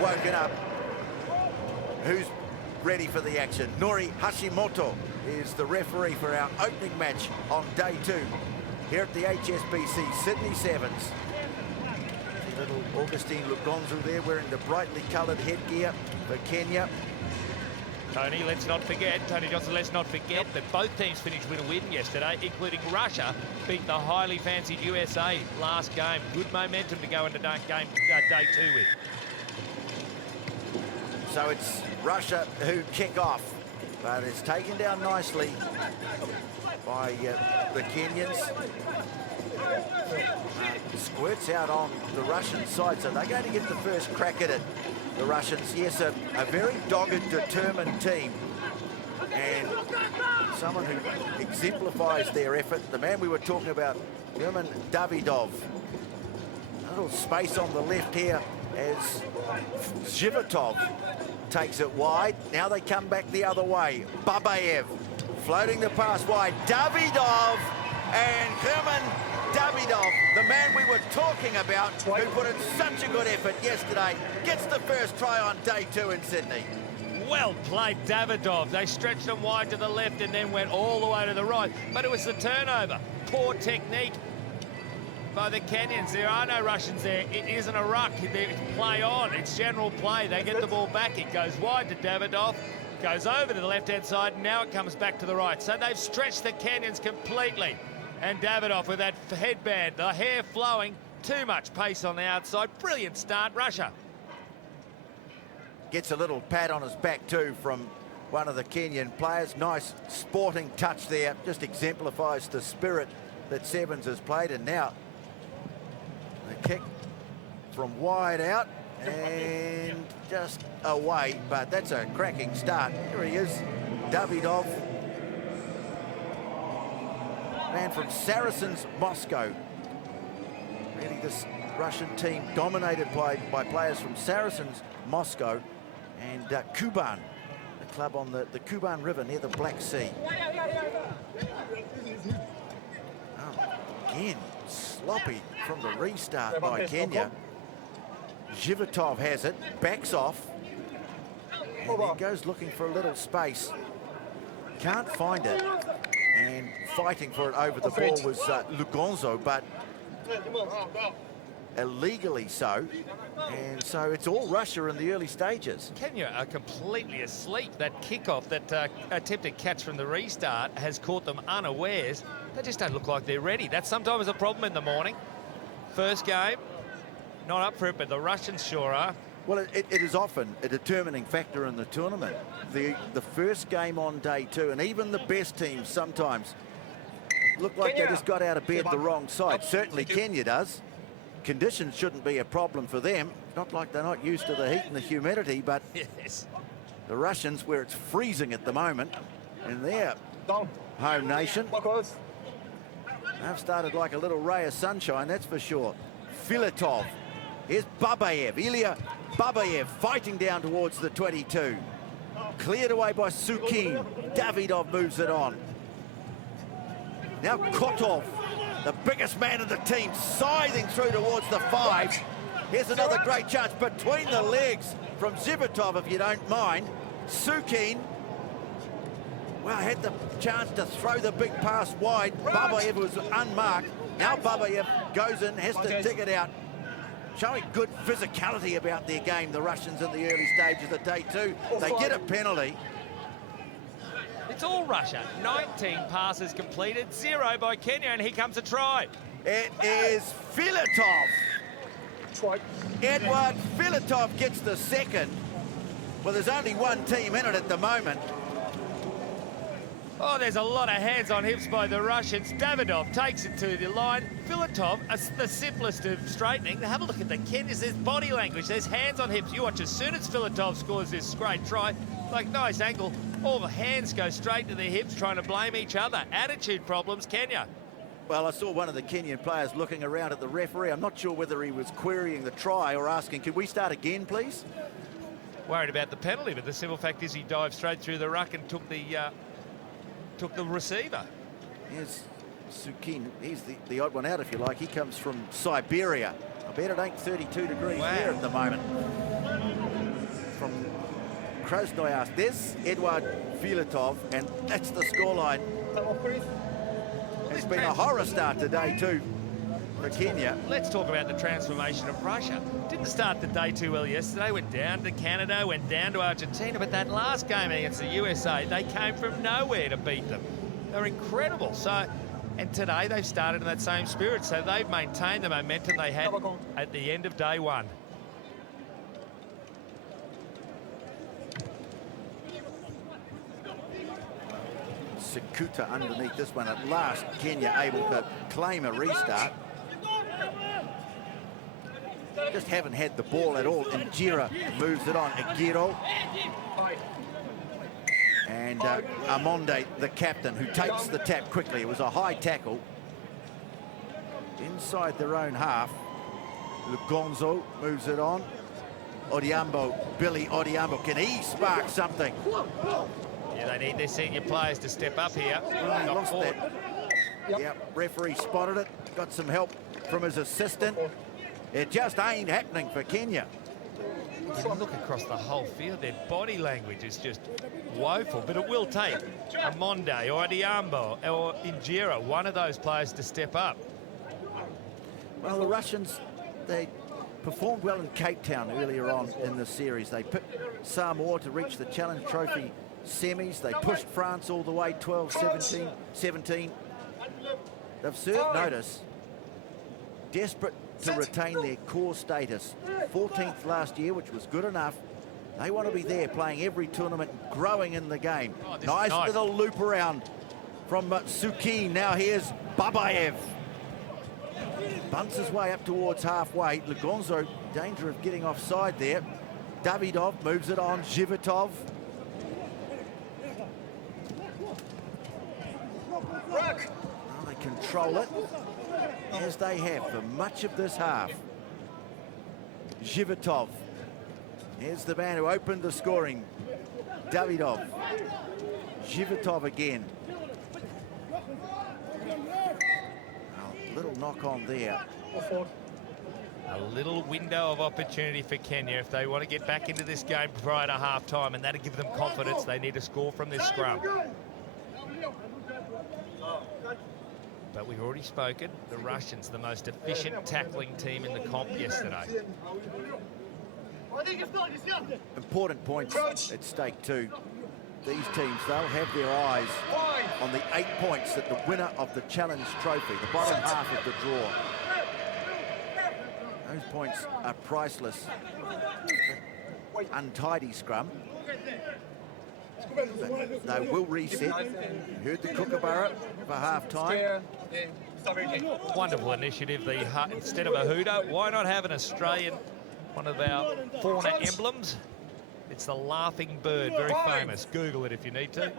woken up. Who's ready for the action? Nori Hashimoto is the referee for our opening match on day 2 here at the HSBC Sydney Sevens. Little Augustine Lugonzo there wearing the brightly coloured headgear for Kenya. Tony, let's not forget that both teams finished with a win yesterday, including Russia beat the highly fancied USA last game. Good momentum to go into day 2 with. So it's Russia who kick off, but it's taken down nicely by the Kenyans. Squirts out on the Russian side, so they're going to get the first crack at it. The Russians, yes, a very dogged, determined team, and someone who exemplifies their effort. The man we were talking about, German Davidov. A little space on the left here as Zhivotov takes it wide. Now they come back the other way. Babayev floating the pass wide. Davidov and German Davidov, the man we were talking about, who put in such a good effort yesterday, gets the first try on day 2 in Sydney. Well played, Davidov. They stretched them wide to the left and then went all the way to the right. But it was the turnover. Poor technique by the Kenyans. There are no Russians there. It isn't a ruck. It's play on. It's general play. They get the ball back. It goes wide to Davidov. Goes over to the left-hand side. And now it comes back to the right. So they've stretched the Kenyans completely. And Davidov with that headband, the hair flowing, too much pace on the outside. Brilliant start, Russia. Gets a little pat on his back too from one of the Kenyan players. Nice sporting touch there. Just exemplifies the spirit that Sevens has played. And now the kick from wide out and just away. But that's a cracking start. Here he is, Davidov. Man from Saracens Moscow. Really, this Russian team dominated by players from Saracens Moscow and Kuban, the club on the Kuban River near the Black Sea. Again, sloppy from the restart by Kenya. Zhivotov has it, backs off, and then goes looking for a little space. Can't find it. And fighting for it over the ball was Lugonzo, but illegally so. And so it's all Russia in the early stages. Kenya are completely asleep. That kickoff, that attempted catch from the restart has caught them unawares. They just don't look like they're ready. That's sometimes a problem in the morning. First game, not up for it, but the Russians sure are. Well, it is often a determining factor in the tournament. The first game on day 2, and even the best teams sometimes look like they just got out of bed the wrong side. Certainly Kenya does. Conditions shouldn't be a problem for them. Not like they're not used to the heat and the humidity, but yes, the Russians, where it's freezing at the moment in their home nation, they've started like a little ray of sunshine, that's for sure. Filatov. Here's Babayev, Ilya Babayev fighting down towards the 22. Cleared away by Sukin. Davidov moves it on. Now Kotov, the biggest man of the team, scything through towards the 5. Here's another great chance between the legs from Zhivotov, if you don't mind. Sukin, well, had the chance to throw the big pass wide. Babayev was unmarked. Now Babayev goes in, has to dig it out. Showing good physicality about their game, the Russians in the early stages of day 2. They get a penalty. It's all Russia. 19 passes completed, 0 by Kenya, and here comes a try. It is Filatov. Edward Filatov gets the second. Well, there's only one team in it at the moment. Oh, there's a lot of hands on hips by the Russians. Davidov takes it to the line. Filatov, the simplest of straightening. Have a look at the Kenyans. There's body language. There's hands on hips. You watch, as soon as Filatov scores this great try, like nice angle, all the hands go straight to their hips, trying to blame each other. Attitude problems, Kenya. Well, I saw one of the Kenyan players looking around at the referee. I'm not sure whether he was querying the try or asking, can we start again, please? Worried about the penalty, but the simple fact is he dived straight through the ruck and took the receiver. Here's Sukin. He's the odd one out, if you like. He comes from Siberia. I bet it ain't 32 degrees there at the moment. Krasnoy asked. There's Eduard Filatov, and that's the scoreline. It's been a horror start today too for Kenya. Let's talk about the transformation of Russia. Didn't start the day too well yesterday. Went down to Canada, went down to Argentina, but that last game against the USA, they came from nowhere to beat them. They're incredible. So, and today they've started in that same spirit. So they've maintained the momentum they had at the end of day one. Sikuta underneath this one. At last, Kenya able to claim a restart. Just haven't had the ball at all. And Jira moves it on. Agiro. And Amonde, the captain, who takes the tap quickly. It was a high tackle. Inside their own half. Lugonzo moves it on. Odiambo, Billy Odiambo. Can he spark something? Yeah, they need their senior players to step up here. Well, he lost that. Yep, referee spotted it. Got some help from his assistant. It just ain't happening for Kenya. You look across the whole field, their body language is just woeful, but it will take a Monde or a Diambo or Injera, one of those players, to step up. Well, the Russians, they performed well in Cape Town earlier on in the series. They picked Samoa to reach the Challenge Trophy semis. They pushed France all the way, 12-17. They've served notice, desperate to retain their core status. 14th last year, which was good enough. They want to be there, playing every tournament, growing in the game. Nice little loop around from Suki. Now here's Babaev. Bunts his way up towards halfway. Lugonzo, danger of getting offside there. Davidov moves it on. Zhivitov. Well, they control it, as they have for much of this half. Zhivitov. Here's the man who opened the scoring. Davidov. Zhivitov again. A little knock on there. A little window of opportunity for Kenya if they want to get back into this game prior to half-time, and that'll give them confidence. They need to score from this scrum. But we've already spoken, the Russians, the most efficient tackling team in the comp yesterday. Important points at stake too. These teams, they'll have their eyes on the 8 points that the winner of the Challenge Trophy, the bottom half of the draw. Those points are priceless. Untidy scrum. But they will reset. Heard the Kookaburra for half-time. Wonderful initiative. Instead of a hooter, why not have an Australian, one of our fauna emblems? It's the laughing bird, very famous. Google it if you need to.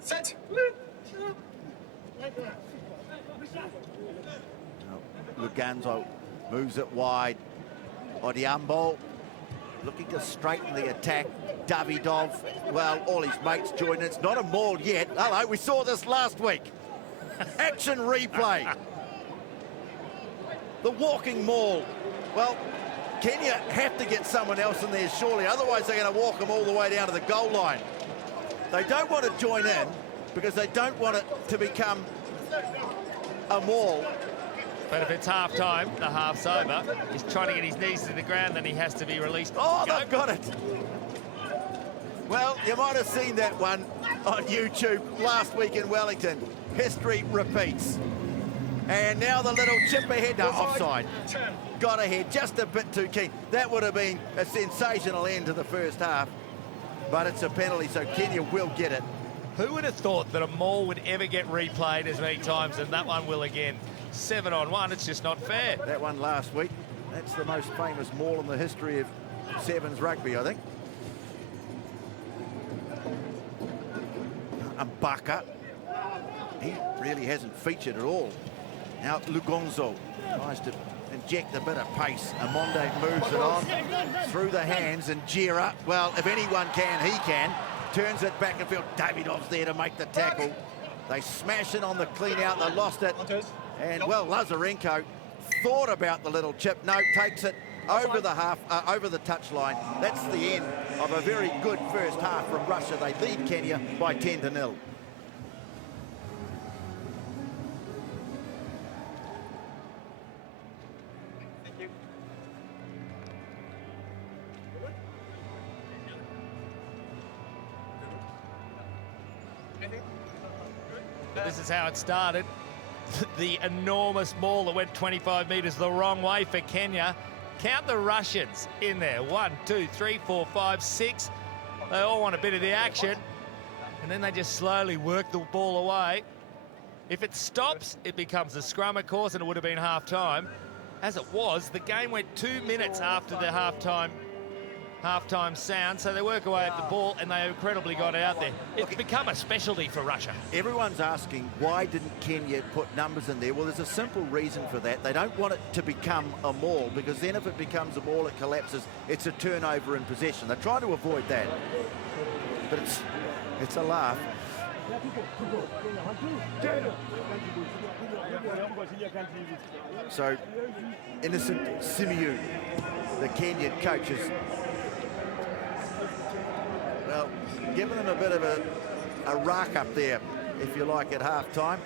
Set. Luganzo moves it wide. Odiambo looking to straighten the attack. Davidov, well, all his mates join in. It's not a maul yet. Hello, we saw this last week. Action replay. The walking maul. Well, Kenya have to get someone else in there surely, otherwise they're going to walk them all the way down to the goal line. They don't want to join in because they don't want it to become a maul. But if it's half-time, the half's over, he's trying to get his knees to the ground, then he has to be released. Oh, they've got it. Well, you might have seen that one on YouTube last week in Wellington. History repeats. And now the little chip ahead. No, offside. Got ahead, just a bit too keen. That would have been a sensational end to the first half. But it's a penalty, so Kenya will get it. Who would have thought that a maul would ever get replayed as many times, and that one will again? 7-on-1, it's just not fair. That one last week, that's the most famous maul in the history of sevens rugby, I think. Mbaka, he really hasn't featured at all. Now Lugonzo tries to inject a bit of pace. Amonde moves it on through the hands, and Jira, well, if anyone can, he can. Turns it back and field. Davidov's there to make the tackle. They smash it on the clean out. They lost it. And, well, Lazarenko thought about the little chip. No, takes it over the touchline. That's the end of a very good first half from Russia. They lead Kenya by 10-0. But this is how it started. The enormous maul that went 25 metres the wrong way for Kenya. Count the Russians in there. 1, 2, 3, 4, 5, 6. They all want a bit of the action. And then they just slowly work the ball away. If it stops, it becomes a scrum, of course, and it would have been half-time. As it was, the game went 2 minutes after the half-time sound, so they work away at the ball and they incredibly got out there. It's become a specialty for Russia. Everyone's asking, why didn't Kenya put numbers in there? Well, there's a simple reason for that. They don't want it to become a maul, because then if it becomes a maul, it collapses. It's a turnover in possession. They're trying to avoid that. But it's a laugh. So, Innocent Simiyu, the Kenyan coach, is, well, giving them a bit of a rock up there, if you like, at half-time.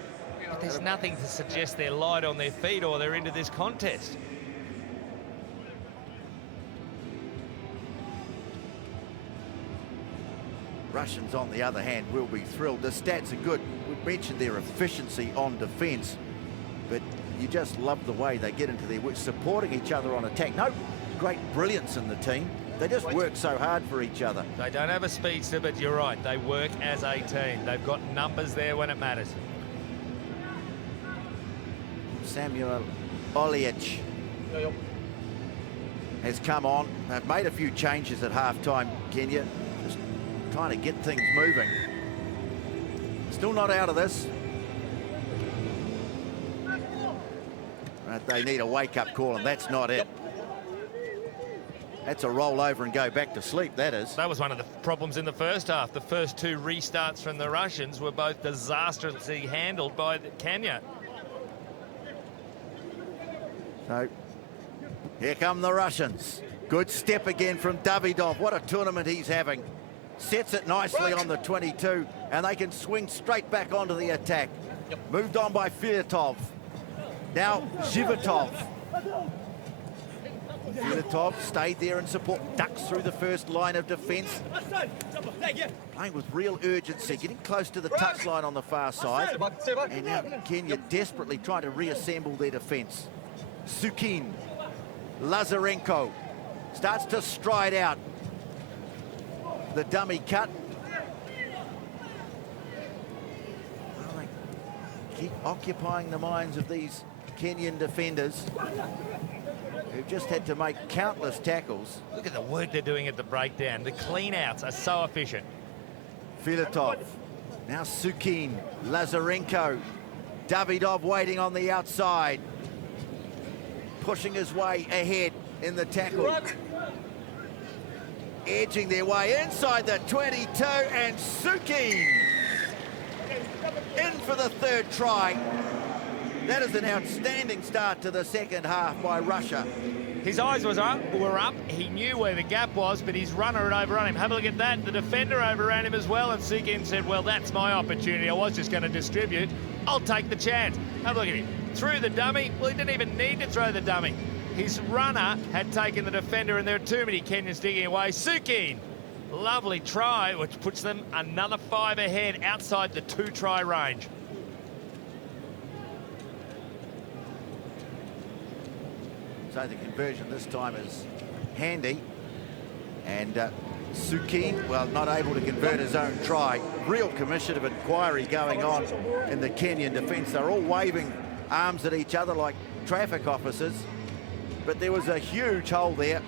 But there's nothing to suggest they're light on their feet or they're into this contest. Russians, on the other hand, will be thrilled. The stats are good. We mentioned their efficiency on defence, but you just love the way they get into their work, supporting each other on attack. No great brilliance in the team. They just work so hard for each other. They don't have a speedster, but you're right. They work as a team. They've got numbers there when it matters. Samuel Oliech has come on. They've made a few changes at half-time, Kenya. Just trying to get things moving. Still not out of this. But they need a wake-up call, and that's not it. That's a roll over and go back to sleep, that is. That was one of the problems in the first half. The first 2 restarts from the Russians were both disastrously handled by Kenya. So, here come the Russians. Good step again from Davidov. What a tournament he's having. Sets it nicely on the 22, and they can swing straight back onto the attack. Moved on by Filatov. Now Zhivotov. Filatov stayed there in support, ducks through the first line of defence. Playing with real urgency, getting close to the touchline on the far side. And now Kenya desperately trying to reassemble their defence. Sukin, Lazarenko starts to stride out. The dummy cut. Well, they keep occupying the minds of these Kenyan defenders, who've just had to make countless tackles. Look at the work they're doing at the breakdown. The clean-outs are so efficient. Filatov, now Sukin, Lazarenko, Davidov waiting on the outside, pushing his way ahead in the tackle. Edging their way inside the 22, and Sukin in for the 3rd try. That is an outstanding start to the second half by Russia. His eyes were up. He knew where the gap was, but his runner had overrun him. Have a look at that. The defender overran him as well, and Sukin said, well, that's my opportunity. I was just going to distribute. I'll take the chance. Have a look at him. Threw the dummy. Well, he didn't even need to throw the dummy. His runner had taken the defender, and there are too many Kenyans digging away. Sukin, lovely try, which puts them another 5 ahead outside the 2-try range. So the conversion this time is handy. And Sukin, well, not able to convert his own try. Real commission of inquiry going on in the Kenyan defence. They're all waving arms at each other like traffic officers. But there was a huge hole there.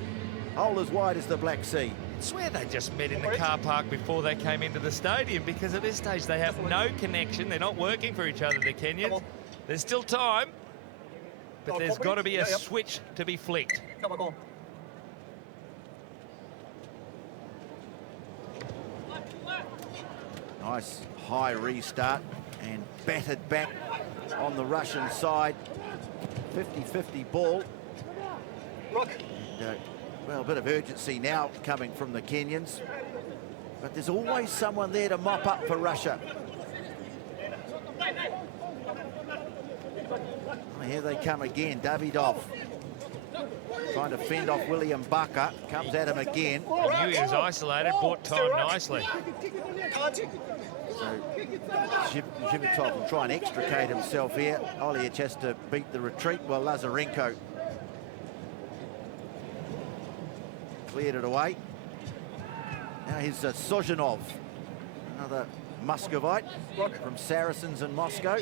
Hole as wide as the Black Sea. I swear they just met in the car park before they came into the stadium, because at this stage they have no connection. They're not working for each other, the Kenyans. There's still time, but there's got to be a switch to be flicked. Nice high restart and battered back on the Russian side. 50-50 ball. And, well, a bit of urgency now coming from the Kenyans. But there's always someone there to mop up for Russia. Oh, here they come again. Davidov trying to fend off William Bucker. Comes at him again. Knew he was isolated, bought time nicely. So Zhivitov will try and extricate himself here. Oliech has to beat the retreat while Lazarenko cleared it away. Now here's Sozhanov, another Muscovite from Saracens in Moscow.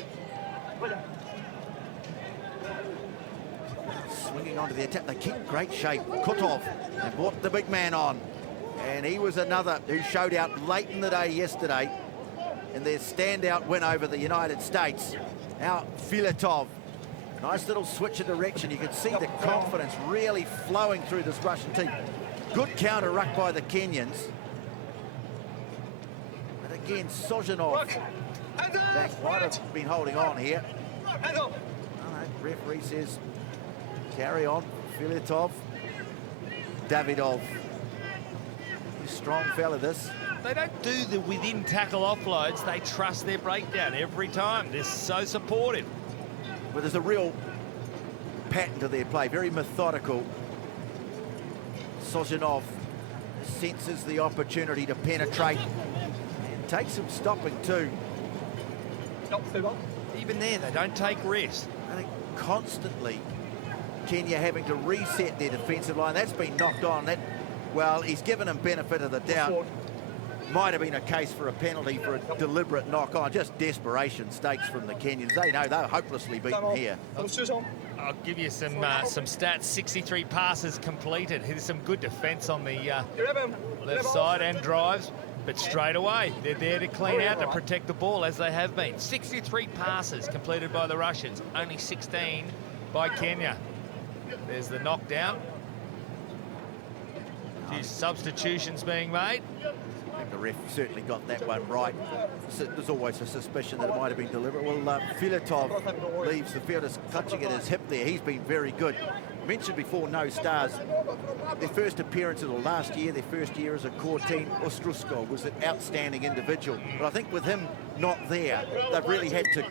Swinging onto the attack. They keep great shape. Kutov, and brought the big man on. And he was another who showed out late in the day yesterday in their standout win over the United States. Now Filatov. Nice little switch of direction. You can see the confidence really flowing through this Russian team. Good counter ruck by the Kenyans. But again, Sozhanov back might have been holding on here. No, referee says carry on. Filatov. Davidov. He's a strong fella, this. They don't do the within tackle offloads. They trust their breakdown every time. They're so supportive. But there's a real pattern to their play. Very methodical. Sozhanov senses the opportunity to penetrate. And takes some stopping too. Even there, they don't take risks. I think constantly Kenya having to reset their defensive line. That's been knocked on. That, well, he's given him benefit of the doubt. Might have been a case for a penalty for a deliberate knock on. Just desperation stakes from the Kenyans. They know they're hopelessly beaten here. I'll give you some stats. 63 passes completed. Here's some good defence on the left side and drives. But straight away, they're there to clean out, to protect the ball, as they have been. 63 passes completed by the Russians. Only 16 by Kenya. There's the knockdown. A few substitutions being made. I think the ref certainly got that one right. There's always a suspicion that it might have been deliberate. Well, Filatov leaves the field, is clutching at his hip there. He's been very good. Mentioned before, no stars. Their first appearance of the last year, their first year as a core team, Ostruskov was an outstanding individual. But I think with him not there, they've really had to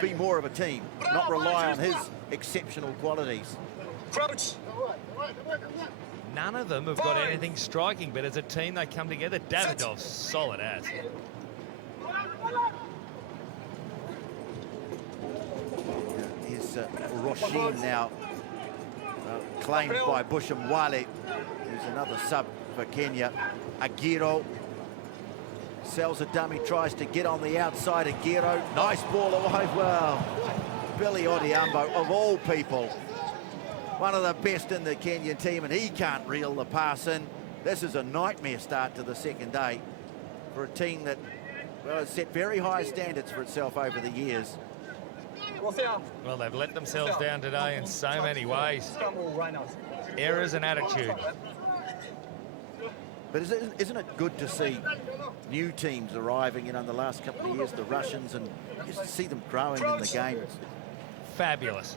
be more of a team, not rely on his exceptional qualities. None of them have got anything striking, but as a team they come together. Davidov's solid as. Here's Roshin now, claimed by Busham-Wale, who's another sub for Kenya. Agiro sells a dummy, tries to get on the outside. Agiro, nice ball away. Well, Billy Odhiambo, of all people, one of the best in the Kenyan team, and he can't reel the pass in. This is a nightmare start to the second day for a team that, well, has set very high standards for itself over the years. Well, they've let themselves down today in so many ways. Errors and attitude. But isn't it good to see new teams arriving, in the last couple of years, the Russians, and just to see them growing in the game? Fabulous.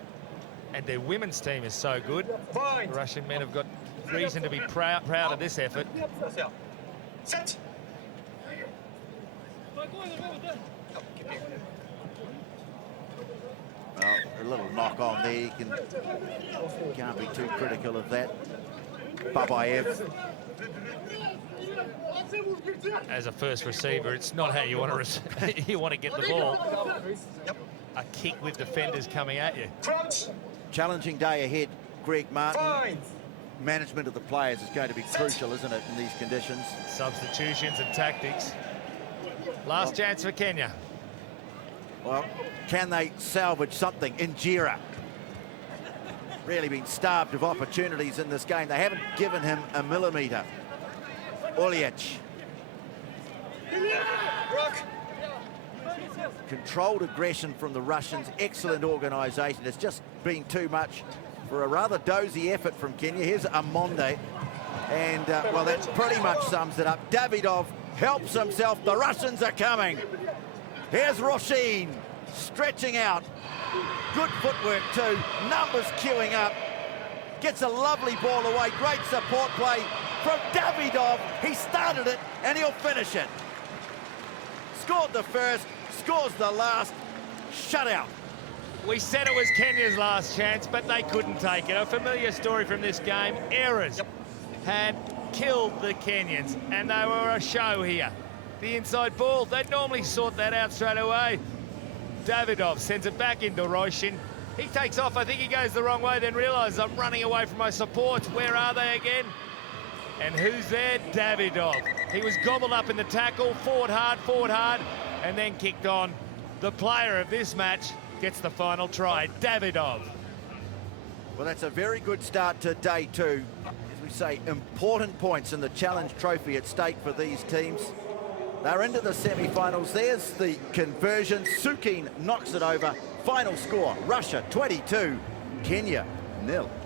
And their women's team is so good. The Russian men have got reason to be proud of this effort. Well, a little knock on there. You can't be too critical of that. Babayev. As a first receiver, it's not how you want to you want to get the ball. A kick with defenders coming at you. Challenging day ahead, Greg Martin. Management of the players is going to be crucial, isn't it, in these conditions? Substitutions and tactics. Last chance for Kenya. Well, can they salvage something? Injera really been starved of opportunities in this game. They haven't given him a millimetre. Oliech. Controlled aggression from the Russians. Excellent organisation. It's just been too much for a rather dozy effort from Kenya. Here's Amonde. And, well, that pretty much sums it up. Davidov helps himself. The Russians are coming. Here's Roshin stretching out. Good footwork too. Numbers queuing up. Gets a lovely ball away. Great support play from Davidov. He started it and he'll finish it. Scored the first, scores the last. Shutout. We said it was Kenya's last chance, but they couldn't take it. A familiar story from this game. Errors had killed the Kenyans, and they were a show here. The inside ball, they'd normally sort that out straight away. Davidov sends it back into Roshin. He takes off. I think he goes the wrong way, then realises I'm running away from my supports. Where are they again? And who's there? Davidov. He was gobbled up in the tackle, fought hard, and then kicked on. The player of this match gets the final try, Davidov. Well, that's a very good start to day two. As we say, important points in the Challenge Trophy at stake for these teams. They're into the semi-finals. There's the conversion. Sukin knocks it over. Final score, Russia 22, Kenya 0.